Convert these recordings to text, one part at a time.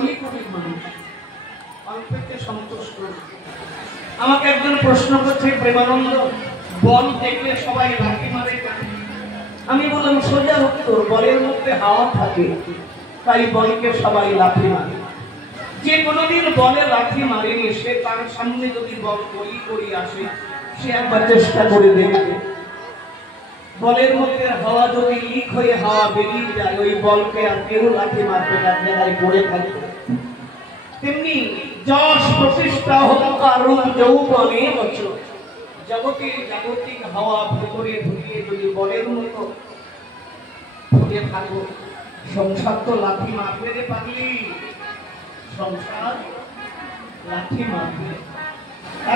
কলিযুগের মানুষ, অল্পেতে সন্তুষ্ট। আমাকে একজন প্রশ্ন করছে, প্রেমানন্দ, বল দেখলে সবাই লাঠি মারে কেন? আমি বললাম, সোজা উত্তর, বলের মধ্যে হাওয়া থাকে, তাই বলকে সবাই লাঠি মারে। যে কোনোদিন বলে লাঠি মারেনি, সে তার সামনে যদি বল করি করি আসে, সে একবার চেষ্টা করে দেখবে। বলের মধ্যে হাওয়া যদি লিক হয়ে হাওয়া বেরিয়ে যায়, ওই বলকে আর কেউ লাঠি মারবে না, জায়গায় পড়ে থাকবে। তেমনি যশ প্রতিষ্ঠা অহংকার যৌবনে বছর, জগতের জাগতিক হাওয়া ভেতরে ঢুকিয়ে যদি বলের মতো ফুটে থাকো, সংসার তো লাঠি মারবে রে পাগলি, সংসার লাঠি মারবে।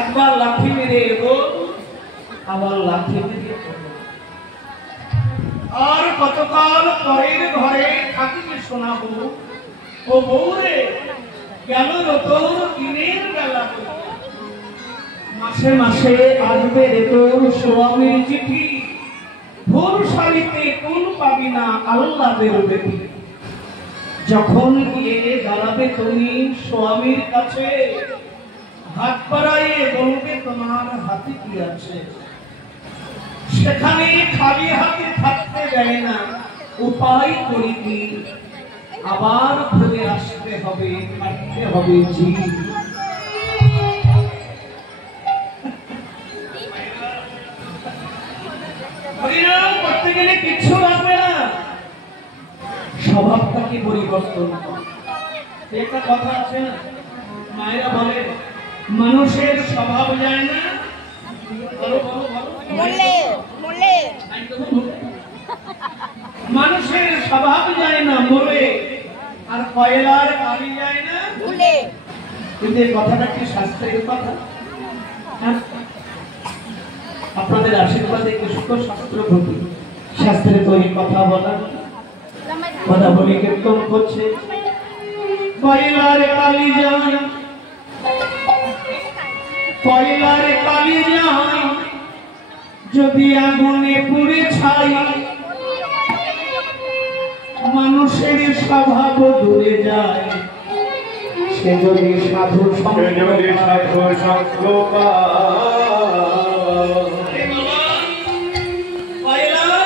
একবার লাঠি মেরে এগো, আবার লাঠি মেরে এগো। আর কতকাল পরের ঘরে থাকিবে শোনাবো, ও বউ রে গেল তোর দিনের বেলা, মাসে মাসে আসবে রে তোর স্বামীর চিঠি, ভোর সারিতে কোন পাবি না আল্লাহর বেটি। যখন গিয়ে দাঁড়াবে তুমি স্বামীর কাছে, হাত বাড়াইয়ে বলবে তোমার হাতে কি আছে। সেখানে খালি হাতে থাকতে দেয় না, উপায় করি কি, আবার ঘুরে আসতে হবে, কাটতে হবে জি। হরিনাম করতে গেলে কিচ্ছু লাগবে না, স্বভাবটাকে পরিবর্তন। একটা কথা আছে না, মায়েরা বলে মানুষের স্বভাব যায় না, মানুষের স্বভাব যায় না মরে, আর কয়লার কালি যায় না ভুলে। কিন্তু এই কথাটা কি শাস্ত্রের কথা? আপনাদের আশীর্বাদে কিছু তো শাস্ত্র ঘটি, শাস্ত্রে তৈরি কথা বলা, কথা বলে কীর্তন করছে। কয়লার কালি যায়, কয়লার কালি যায়, যদি আগুনে পুড়ে ছাই, মানুষের স্বভাব দূরে যায়, সে যদি সাধু সঙ্গ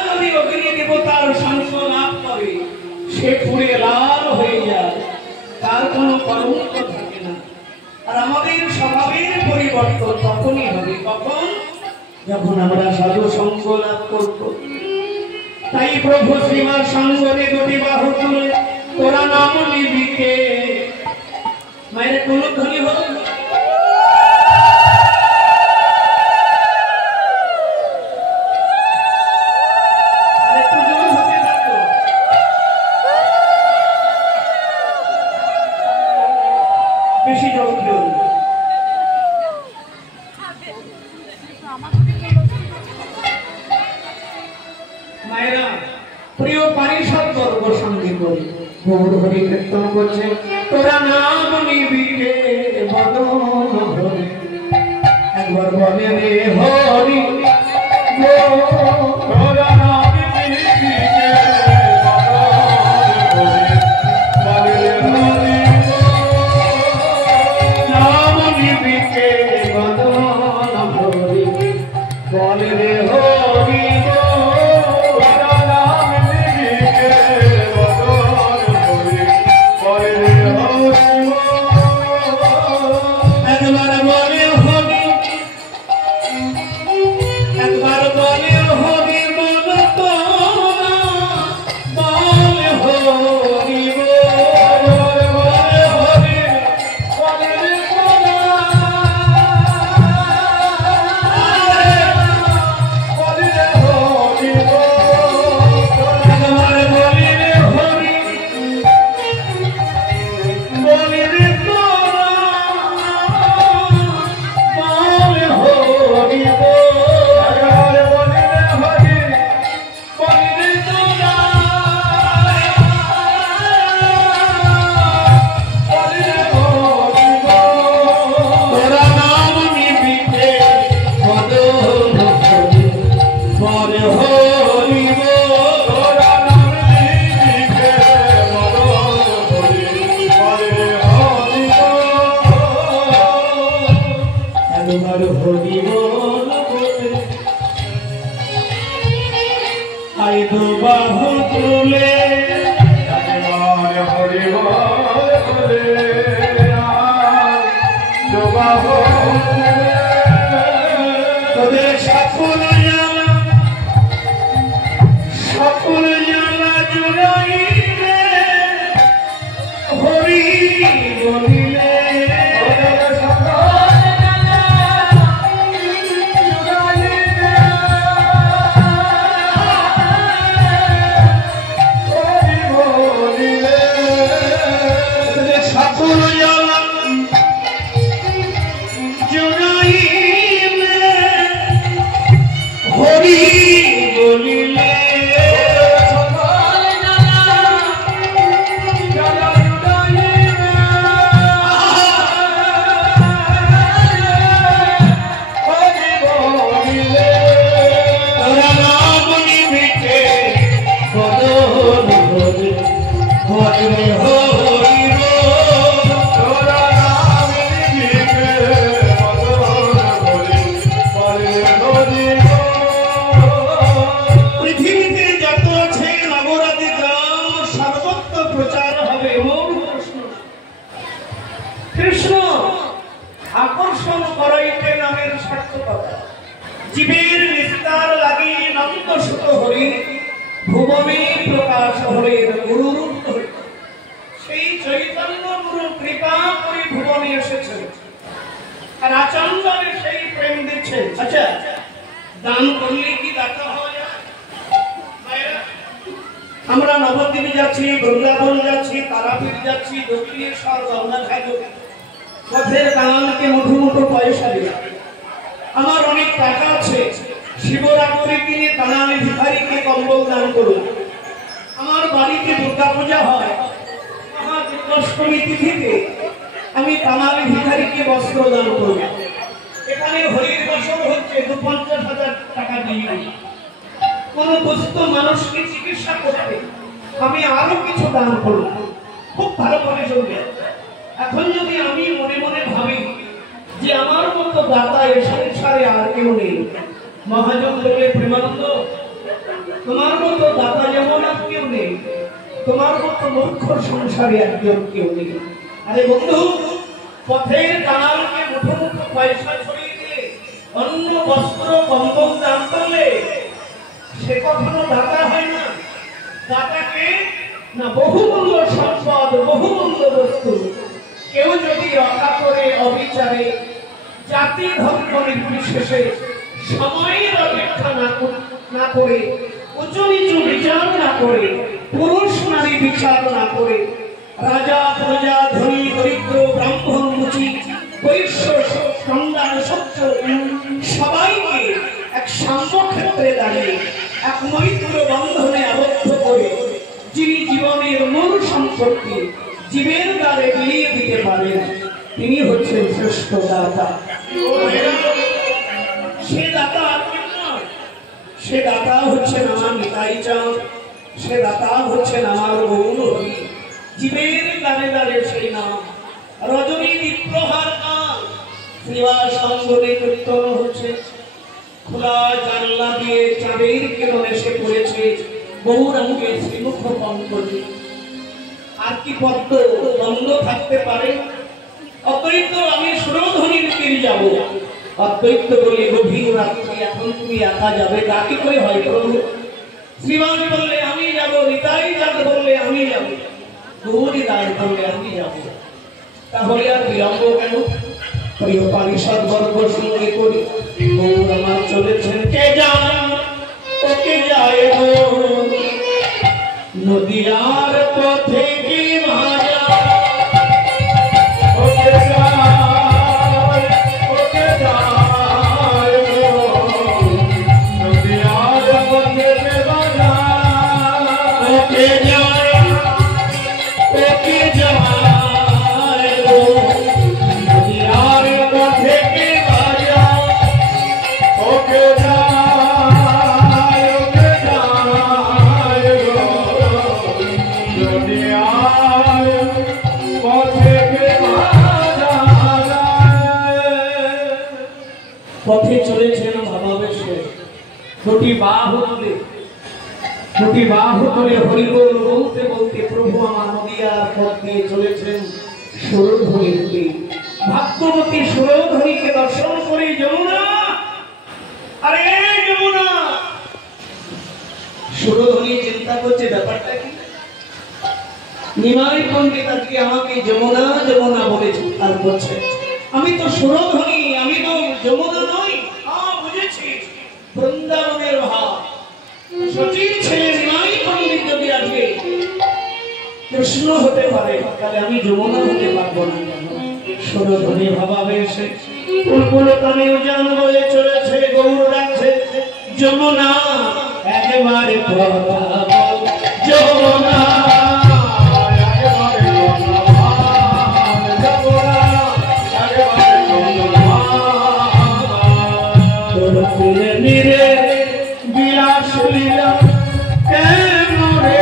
যদি অগ্নি দেবতার সঙ্গ লাভ করে, সে পুড়ে লাল হয়ে যায়, তার কোনো কর্মত্ব থাকে না। আর আমাদের স্বভাবের পরিবর্তন তখনই হবে, কখন? যখন আমরা সাধু সঙ্গ লাভ করব। তাই প্রভু শ্রীমার সঙ্গে দুটি বাহু তুলে তোরা নাম নিবিকে, মায়ের কোন ধ্বনি হোক, বেশি জোর দিও না। মায়েরা প্রিয় পারিষদ বর্গ সঙ্গে করি গৌর হরি কীর্তন করছে, তোরা নাম নিবি রে বদন ধরে, একবার বলে রে হরি তোরা নাম নিবি রে বদন ধরে, বলে রে হরি নাম নিবি রে বদন ধরে, বলে রে হরি একবার বলে হরি পৃথিবীতে যত আছে নগরাদি গ্রাম সর্বত্র প্রচার হবে মৌন কৃষ্ণ আকর্ষণ করাইতে নামের সার্থকতা জীবের নিস্তার লাগি নন্দ সুত হরি ভুবনে প্রকাশ হরির গুরুরূপ ধরে সেই চৈতন্য গুরু কৃপা করে ভুবনে এসেছে আর আচণ্ডালে সেই প্রেম দিচ্ছে। আচ্ছা, দান করলে কি দাতা হওয়া যায়? আমরা নবদ্বীপে যাচ্ছি, বৃন্দাবন যাচ্ছি, তারাপীঠ যাচ্ছি, দক্ষিণেশ্বর, গঙ্গাঘাট, পথের কাঙালকে মুঠো মুঠো পয়সা দিয়ে আমার অনেক টাকা আছে, শিবরাত্রির দিনে কাঙালি ভিখারিকে কম্বল দান করুন। আমার বাড়িতে দুর্গা পূজা হয়, আমার দুর্গাষ্টমী তিথিতে আমি কাঙালি ভিখারিকে বস্ত্র দান করব। এখানে হরির বছর হচ্ছে 50,000 টাকা দিয়ে কোন দুস্থ মানুষকে চিকিৎসা করতে আমি আরো কিছু দান করব, খুব ভালো করে চলবে। এখন যদি আমি মনে মনে ভাবি যে আমার মতো দাতা এ সংসারে আর কেউ নেই, মহাজন বললে প্রেমানন্দ তোমার মতো দাতা যেমন আর কেউ নেই, তোমার মতো মূর্খ সংসারে আর কেউ নেই। আরে বন্ধু, পথের কাঙালকে মুঠো মুঠো পয়সা ছড়িয়ে দিয়ে অন্য বস্ত্র কম্বল দান করলে সে কখনো দাতা হয় না। দাতাকে না বহুমূল্য সম্পদ, বহুমূল্য বস্তু কেউ যদি রক্ষা করে অবিচারে জাতি ধর্ম নির্বিশেষে সময়ের অপেক্ষা না করে, উঁচু নিচু বিচার না করে, পুরুষ নারী বিচার না করে, রাজা প্রজা ধনী দরিদ্র ব্রাহ্মণ মুচি বৈশ্য সন্তান সত্য সবাইকে এক সাম্যক্ষেত্রে দাঁড়িয়ে এক মৈত্র বন্ধনে আবদ্ধ করে যিনি জীবনের মূল সম্পত্তি জীবের দ্বারে বিলিয়ে দিতে পারেন তিনি হচ্ছেন শ্রেষ্ঠ দাতা। সে দাতা সে দাতা হচ্ছেন আমার নিতাই চাঁদ, সে দাতা হচ্ছেন আমার গৌর হরি। জীবের দ্বারে দ্বারে সেই নাম রজনী বিপ্রহার নাম শ্রীবাস অঙ্গনে কীর্তন হচ্ছে। খোলা জানলা দিয়ে চাঁদের কিরণ এসে পড়েছে গৌরাঙ্গের শ্রীমুখ পঙ্কজে। আর কি পদ্ম বন্ধ থাকতে পারে? অদ্বৈত আমি সুরধ্বনির তীরে যাব। অদ্বৈত বলে গভীর রাত্রি এখন তুমি একা যাবে, কাকে করে হয় প্রভু? শ্রীবাস বললে আমি যাব, নিতাই চাঁদ বললে আমি যাব, গৌরী দাস বললে আমি যাব। তাহলে আর বিলম্ব কেন? প্রিয় পারিষদ বর্গ সঙ্গে করি গৌর আমার চলেছেন কে যায় ওকে যায় নদিয়ার পথে কি ভাজা ওকে যায় ওকে যায় নদিয়ার পথে কি ভাজা ওকে যায় ওকে যায় নদিয়ার পথে কি ভাজা ওকে পথে চলেছেন ভাবাবেশে দুটি বাহু তুলে হরিবোল বলতে বলতে প্রভু আমার নদিয়ার পথ দিয়ে চলেছেন সুরধনীর তীর। ভাগ্যবতী সুরধনীকে দর্শন করে যমুনা, আরে যমুনা, সুরধনী চিন্তা করছে ব্যাপারটা কি? নিমাই পণ্ডিত আজকে আমাকে যমুনা যমুনা বলেছে আর বলছে আমি তো সুরধনী, আমি তো যমুনা নই। বুঝেছি, বৃন্দাবনের ভাব। সচিব ছেলে নিমাই পণ্ডিত যদি আজকে কৃষ্ণ হতে পারে তাহলে আমি যমুনা হতে পারবো না। সুরধনী ভাবাবেশে উল্পুলতানে উজান বয়ে চলেছে, গৌর ডাকছে যমুনা একেবারে কথা বল যমুনা বিলাস লীলা কেন রে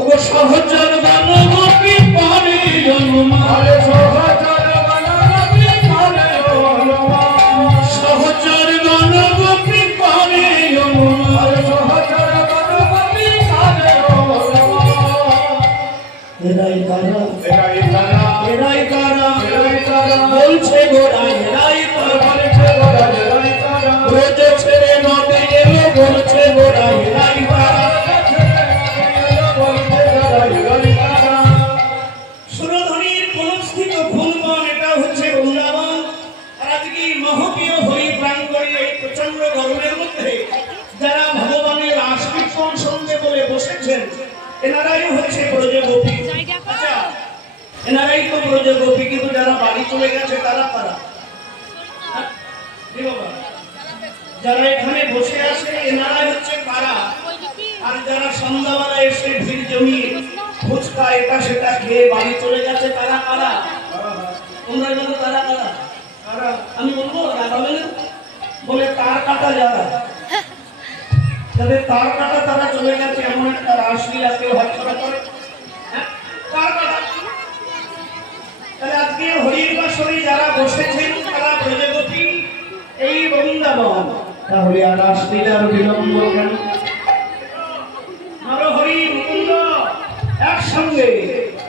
অবশ্য অনুমান সহচর গণগোপী করে অনুমান সহচর গণগোপী করে অনুমান সহচর গণগোপী করে অনুমান এরাই কারা এরাই কারা এরাই কারা এরাই কারা বলছে গোরা এরাই কারা বলছে গোরা এরাই কারা ব্রজ ছেড়ে নদী এলো বলছে গোরা এরাই কারা সুরধনীর পুনঃস্থিত ফুলবন এটা হচ্ছে বৃন্দাবন। আর আজকে মহকীয় হরি প্রাঙ্গণে এই প্রচন্ড গরমের মধ্যে যারা ভগবানের আশীর্বাদ সঙ্গে বলে বসেছেন এনারাই হচ্ছে ব্রজগোপী। আচ্ছা এনারাই তো ব্রজগোপী, কিন্তু যারা বাড়ি চলে গেছে তারা কারা? যারা এখানে বসে আছে এনারাই হচ্ছে কারা? আর যারা সন্ধ্যাবেলা এসে ভিড় জমিয়ে ফুচকা এটা সেটা খেয়ে বাড়ি চলে গেছে তারা কারা? তোমরা জানো তারা কারা? আমি বলবো রাগাবে না বলে তার কাটা যারা, যাদের তার কাটা তারা চলে গেছে এমন একটা রাসলীলা কেউ হাতছাড়া করে। তার কাটা তাহলে আজকে হরির বাসরে যারা বসেছেন তারা ব্রজগোপী এই বৃন্দাবন। তাহলে আর রাসলীলার বিলম্ব কেন? হরি মুকুন্দ একসঙ্গে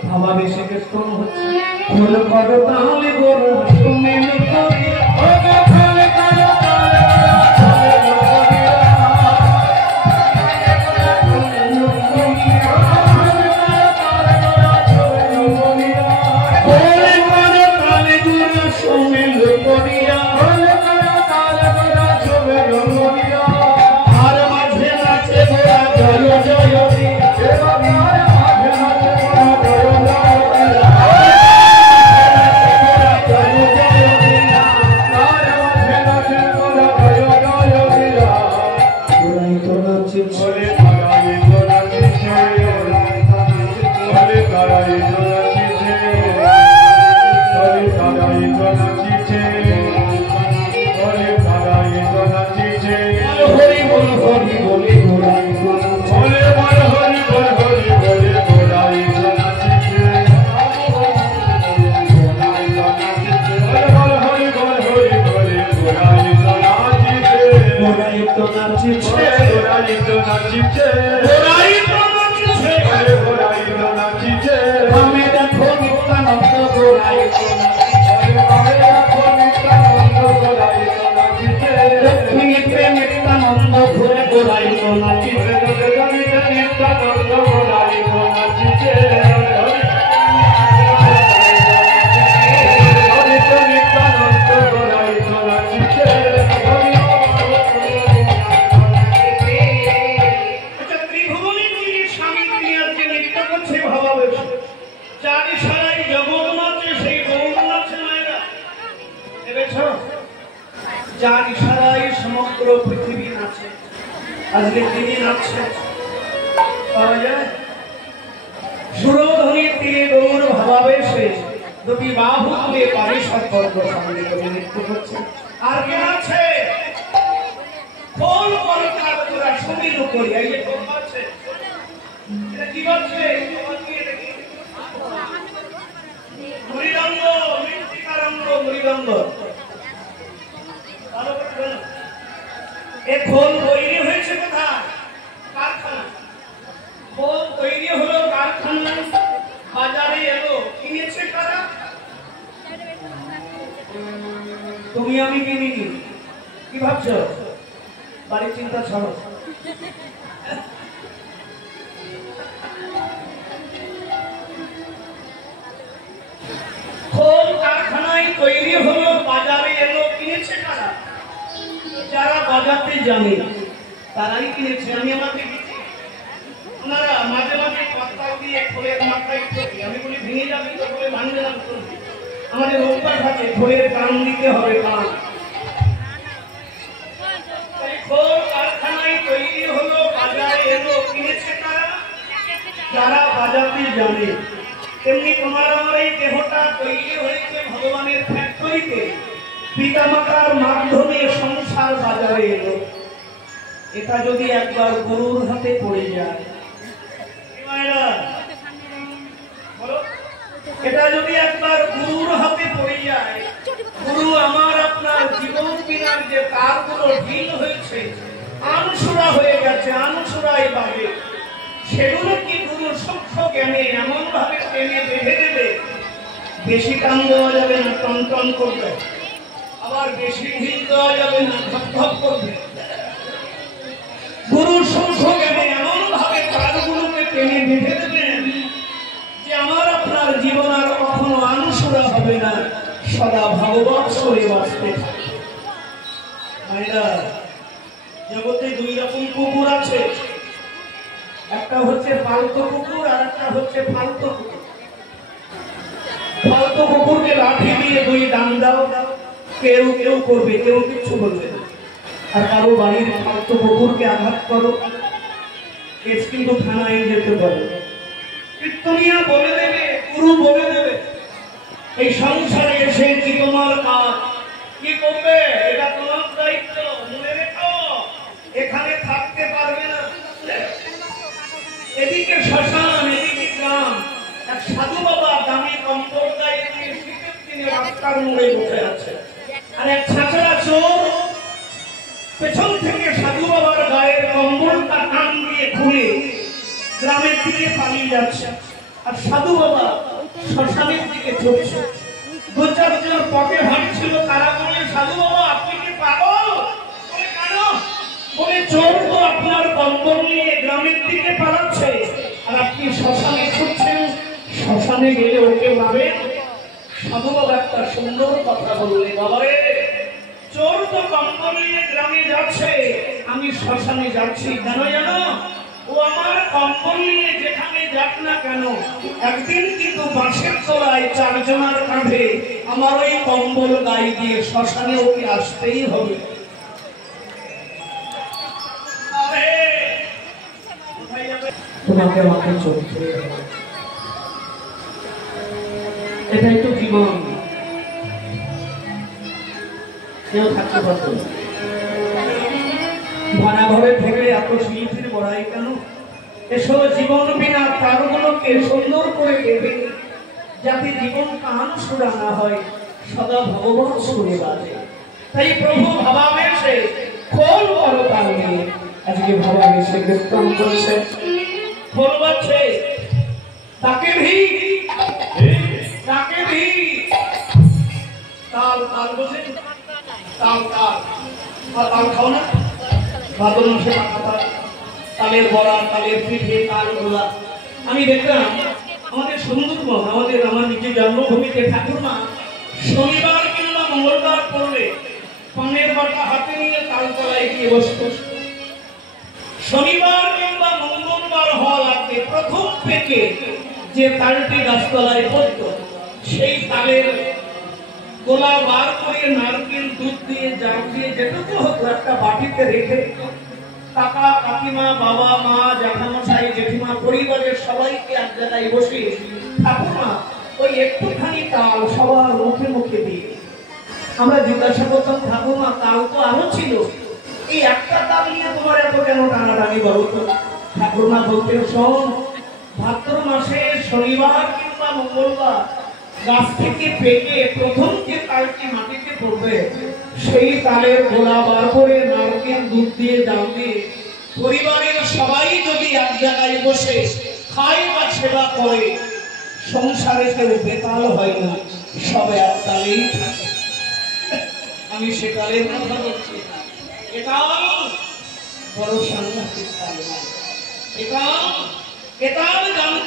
ভাবাবেশে কীর্তন হচ্ছে। ফুল করো তাহলে গরু তুমি লুকোবে ও গো ফুল করো তাহলে যার ইশারায় সমগ্র পৃথিবী নাচে। আজকে তিনি নাচছে পাওয়া যায়। সুরধনীর তীরে গৌর ভাবাবেশে দুটি বাহু তুলে পারিষদ বর্গ সামনে করে নৃত্য করছে। আর কে আছে? কোন কলকার তোরা সুমির উপরে এই যে কোন আছে এটা কি করছে? মৃদঙ্গ, মৃত্তিকারঙ্গ, মৃদঙ্গ। খোল তৈরি হয়েছে কোথায়? কারখানা। খোল তৈরি হলো কারখানা, বাজারে এলো, কিনেছে কারা? তুমি আমি কিনিনি। কি ভাবছো? বাড়ির চিন্তা ছাড়ো। খোল কারখানায় তৈরি হলো, বাজারে এলো, কিনেছে কারা? যারা বাজাতে জানে তারাই কিনেছে। আমি আমার দেখেছি ওনারা মাঝে মাঝে পাতা দিয়ে খোলের মাথায় ঠোকে। আমি বলি ভেঙে যাবে তো বলে ভাঙবে না। আমাদের অভ্যাস আছে খোলের কান দিতে হবে, কান। খোল কারখানায় তৈরি হলো, বাজারে এলো, কিনেছে কারা? যারা বাজাতে জানে। তেমনি তোমার আমার এই দেহটা তৈরি হয়েছে ভগবানের ফ্যাক্টরিতে, পিতামাতার মাধ্যমে সংসার বাজারে এলো। এটা যদি একবার গরুর হাতে পড়ে যায়, এটা যদি ঢিল হয়েছে, আনসুরা হয়ে গেছে, আনসুরাই বাজে, সেগুলো কি গুরু সূক্ষ্ম জ্ঞানে এমন ভাবে টেনে বেঁধে দেবে, বেশি টান দেওয়া যাবে না, টন টন করবে, আবার বেশি ঢিল দেওয়া যাবে না, ধপ ধপ করবে। গুরু সূক্ষ্ম জ্ঞানে এমন ভাবে কাজগুলোকে টেনে বেঁধে দেবেন যে আমার আপনার জীবন আর কখনো আনসুরা হবে না, সদা ভগবৎ স্বরে বাঁচতে থাকে। জগতে দুই রকম কুকুর আছে, একটা হচ্ছে পালতু কুকুর আর একটা হচ্ছে ফালতু কুকুর। ফালতু কুকুরকে লাঠি দিয়ে দুই ডান দাও, কেউ কেউ করবে, কেউ কিচ্ছু বলবে না। আর কারো বাড়ির ফালতু কুকুরকে আঘাত করো, কেস কিন্তু থানায় যেতে পারে, কীর্তনিয়া বলে দেবে, গুরু বলে দেবে এই সংসারে এসে কি তোমার কাজ, কি করবে, এটা তোমার দায়িত্ব, মনে রেখো, এখানে থাকতে পারবে না। এদিকে শ্মশান, এদিকে গ্রাম, এক সাধু বাবা দামি কম্বল গায়ে দিয়ে শীতের দিনে রাস্তার মোড়ে বসে আছে, আর এক ছাঁচড়া চোর পেছন থেকে সাধু বাবার গায়ের কম্বলটা টান দিয়ে খুলে গ্রামের দিকে পালিয়ে যাচ্ছে, আর সাধু বাবা শ্মশানের দিকে ছুটছে। দু চারজন পথে হাঁটছিল, তারা বলে সাধু বাবা আপনি কি পাগল? বলে কেন? বলে চোর তো আপনার কম্বল নিয়ে গ্রামের দিকে পালাচ্ছে, আর আপনি শ্মশানে ছুটছেন, শ্মশানে গেলে ওকে পাবে। সাধু বাবা একটা সুন্দর কথা বললে, বাবারে চোর তো কম্বল নিয়ে গ্রামে যাচ্ছে, আমি শ্মশানে যাচ্ছি কেন জানো? ও আমার কম্বল নিয়ে যেখানে যাক না কেন, একদিন কিন্তু বাঁশের তলায় চারজনার কাঁধে আমার ওই কম্বল গায়ে দিয়ে শ্মশানে ওকে আসতেই হবে। তোমাকে আমাকে চলতে, এটাই তো জীবন। কেউ থাকতে পারত না, ভাড়া ঘরে থেকে এত শিল্পীর বড়াই কেন? এসব জীবন বিনা কারগুলোকে সুন্দর করে দেবে, যাতে জীবন কান সুরা না হয়, সদা ভগবান সুরে বাজে। তাই প্রভু ভাবাবেশে খোল বড় তাল নিয়ে আজকে ভাবাবেশে কীর্তন করছে, খোল বাজছে, তাকে ভি তাকে ভি তাল তাল বসে তাল তাল তাল খাও না, ভাদর মাসে তালের বড়া, তালের পিঠে, তাল গোলা। আমি দেখলাম আমাদের সুন্দরবন, আমার নিজের জন্মভূমিতে ঠাকুরমা শনিবার কিংবা মঙ্গলবার পড়লে পানের বাটা হাতে নিয়ে তালতলায় গিয়ে বসত। শনিবার কিংবা মঙ্গলবার হওয়া লাগবে প্রথম থেকে যে তালটি গাছতলায় পড়ত, সেই তালের গোলা বার করে নারকেল দুধ দিয়ে জাল দিয়ে যেটুকু হতো একটা বাটিতে রেখে কাকা কাকিমা বাবা মা জ্যাঠামশাই জেঠিমা পরিবারের সবাইকে এক জায়গায় বসে ঠাকুরমা ওই একটুখানি তাল সবার মুখে মুখে দিয়ে আমরা জিজ্ঞাসা করতাম, ঠাকুরমা তাল তো আরো ছিল, এই একটা তাল নিয়ে তোমার এত কেন টানাটানি বলো তো? ঠাকুরমা বলতেন, শোন, ভাদ্র মাসে শনিবার কিংবা মঙ্গলবার গাছ থেকে পেকে প্রথম যে তালটি মাটিতে পড়বে, সেই তালের গোলা বার করে নারকেল দুধ দিয়ে জাল দিয়ে পরিবারের সবাই যদি এক জায়গায় বসে খায় বা সেবা করে, সংসারে কেউ বেতাল হয় না, সবে এক তালেই থাকে। আমি সে তালের কথা বলছি, এটাও বড় সাংঘাতিক তাল, এটাও জানলে